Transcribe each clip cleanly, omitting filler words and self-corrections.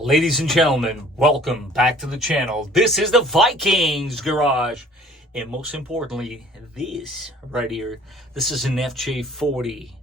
Ladies and gentlemen, welcome back to the channel. This is the Vikings Garage. And most importantly, this right here. This is an FJ40.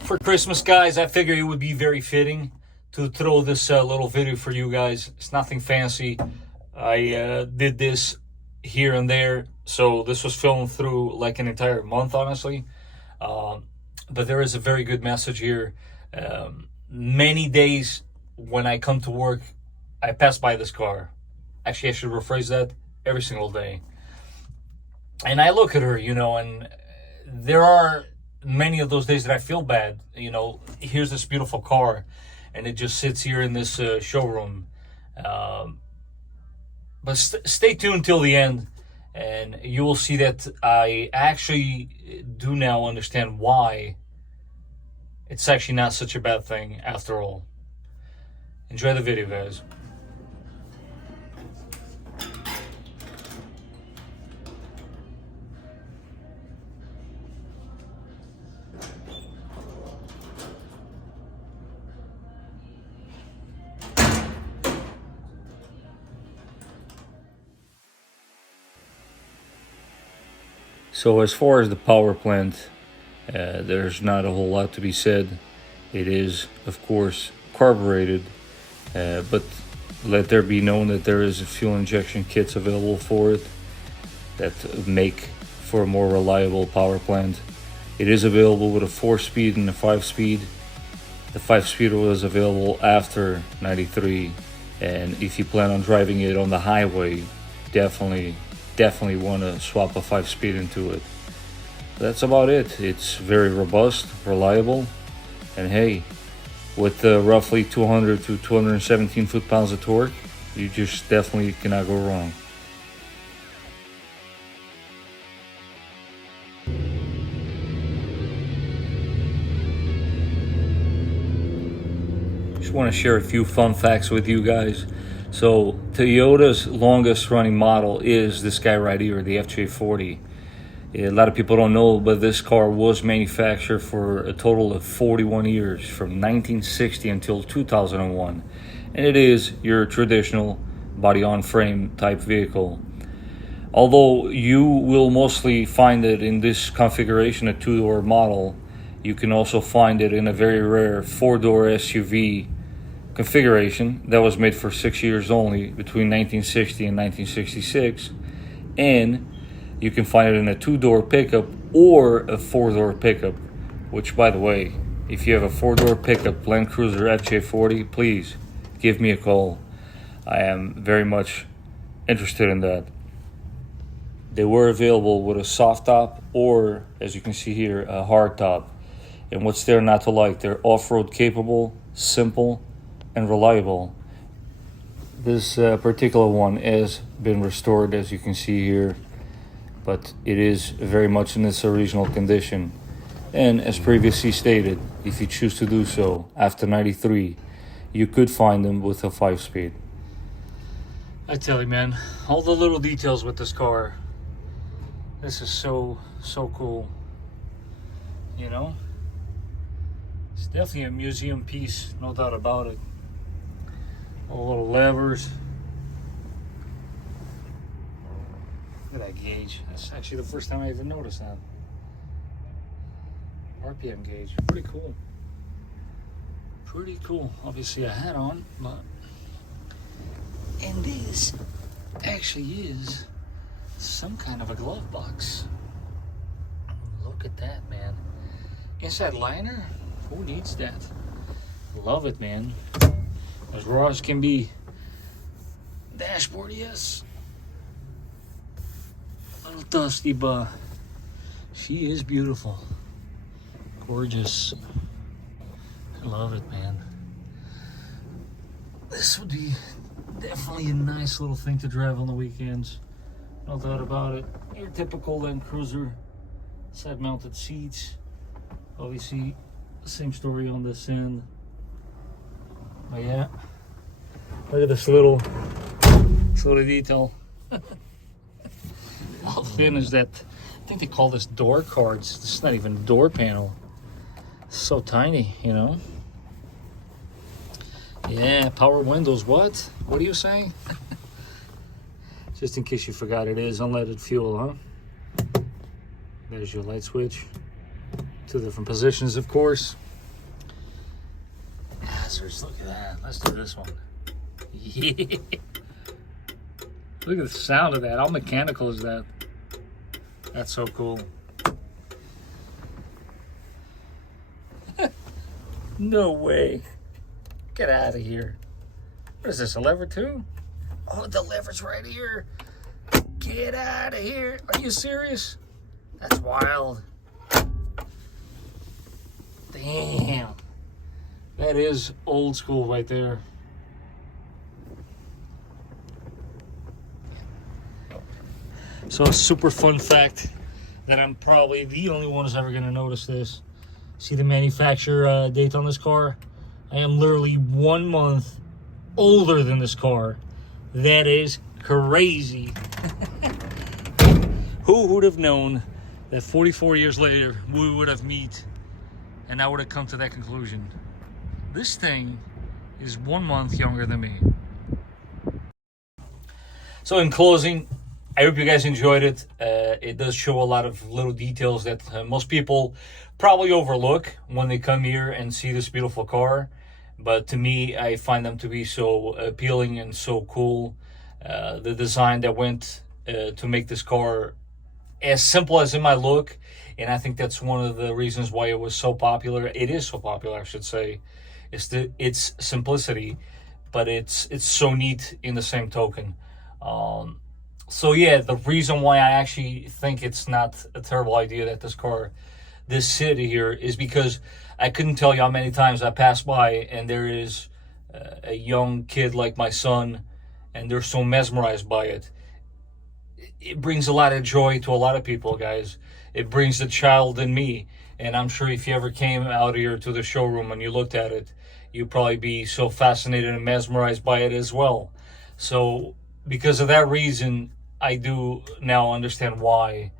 For Christmas, guys, I figured it would be very fitting to throw this little video for you guys. It's nothing fancy. I did this here and there, so this was filmed through like an entire month, honestly. But there is a very good message here. Many days when I come to work, I pass by this car. Actually, I should rephrase that. Every single day. And I look at her, you know, and there are many of those days that I feel bad. You know, here's this beautiful car and it just sits here in this showroom. But stay tuned till the end and you will see that I actually do now understand why it's actually not such a bad thing after all. Enjoy the video, guys. So as far as the power plant, there's not a whole lot to be said. It is, of course, carbureted, but let there be known that there is fuel injection kits available for it that make for a more reliable power plant. It is available with a 4-speed and a 5-speed. The 5-speed was available after '93, and if you plan on driving it on the highway, definitely want to swap a 5-speed into it. That's about it. It's very robust, reliable, and hey, with roughly 200 to 217 foot-pounds of torque, you just definitely cannot go wrong. Just want to share a few fun facts with you guys. So Toyota's longest running model is this guy right here, the FJ40. A lot of people don't know, but this car was manufactured for a total of 41 years, from 1960 until 2001. And it is your traditional body-on-frame type vehicle. Although you will mostly find it in this configuration, a 2-door model, you can also find it in a very rare 4-door SUV configuration that was made for 6 years only, between 1960 and 1966, and you can find it in a 2-door pickup or a 4-door pickup, which, by the way, if you have a 4-door pickup Landcruiser FJ40, please give me a call. I am very much interested in that. They were available with a soft top or, as you can see here, a hard top. And what's there not to like? They're off-road capable, simple, and reliable. This particular one has been restored, as you can see here, but it is very much in its original condition. And as previously stated, if you choose to do so after '93, you could find them with a 5-speed. I tell you, man, all the little details with this car, this is so cool. You know, it's definitely a museum piece, no doubt about it. All the little levers. Look at that gauge. That's actually the first time I even noticed that. RPM gauge. Pretty cool. Pretty cool. Obviously a hat on, but... And this actually is some kind of a glove box. Look at that, man. Inside liner? Who needs that? Love it, man. As raw as can be. Dashboard, yes. A little dusty, but she is beautiful. Gorgeous. I love it, man. This would be definitely a nice little thing to drive on the weekends. No doubt about it. Your typical Landcruiser, side mounted seats. Obviously, same story on this end. But yeah, look at this little detail. How thin is that? I think they call this door cards. This is not even a door panel. It's so tiny, you know? Yeah, power windows. What are you saying? Just in case you forgot, it is unleaded fuel, huh? There's your light switch. Two different positions, of course. Hazards, look at that. Let's do this one. Yeah. Look at the sound of that. How mechanical is that? That's so cool. No way. Get out of here. What is this, a lever too? Oh, the lever's right here. Get out of here. Are you serious? That's wild. Damn. That is old school right there. So a super fun fact that I'm probably the only one who's ever going to notice this. See the manufacturer date on this car? I am literally 1 month older than this car. That is crazy. Who would have known that 44 years later we would have met and I would have come to that conclusion? This thing is 1 month younger than me. So in closing, I hope you guys enjoyed it. It does show a lot of little details that most people probably overlook when they come here and see this beautiful car. But to me, I find them to be so appealing and so cool. The design that went to make this car as simple as it might look. And I think that's one of the reasons why it was so popular. It is so popular, I should say. It's simplicity, but it's so neat in the same token. So yeah, the reason why I actually think it's not a terrible idea that this city here is because I couldn't tell you how many times I pass by and there is a young kid like my son and they're so mesmerized by it. It brings a lot of joy to a lot of people, guys. It brings the child in me. And I'm sure if you ever came out here to the showroom and you looked at it, you'd probably be so fascinated and mesmerized by it as well. So because of that reason, I do now understand why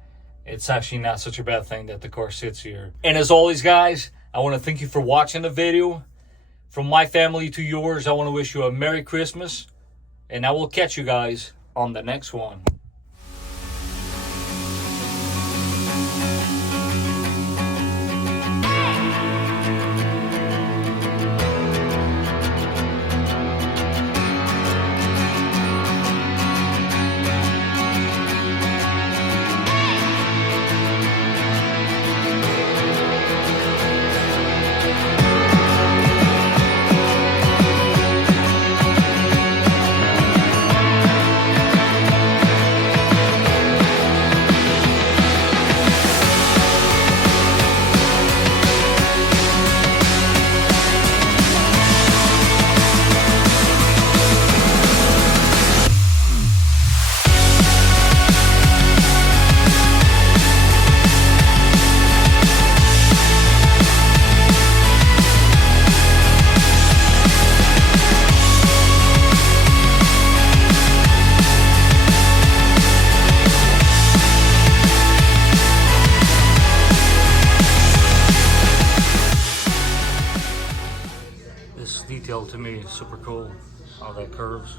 it's actually not such a bad thing that the car sits here. And as always, guys, I want to thank you for watching the video. From my family to yours, I want to wish you a Merry Christmas. And I will catch you guys on the next one. Detail to me is super cool, how that curves.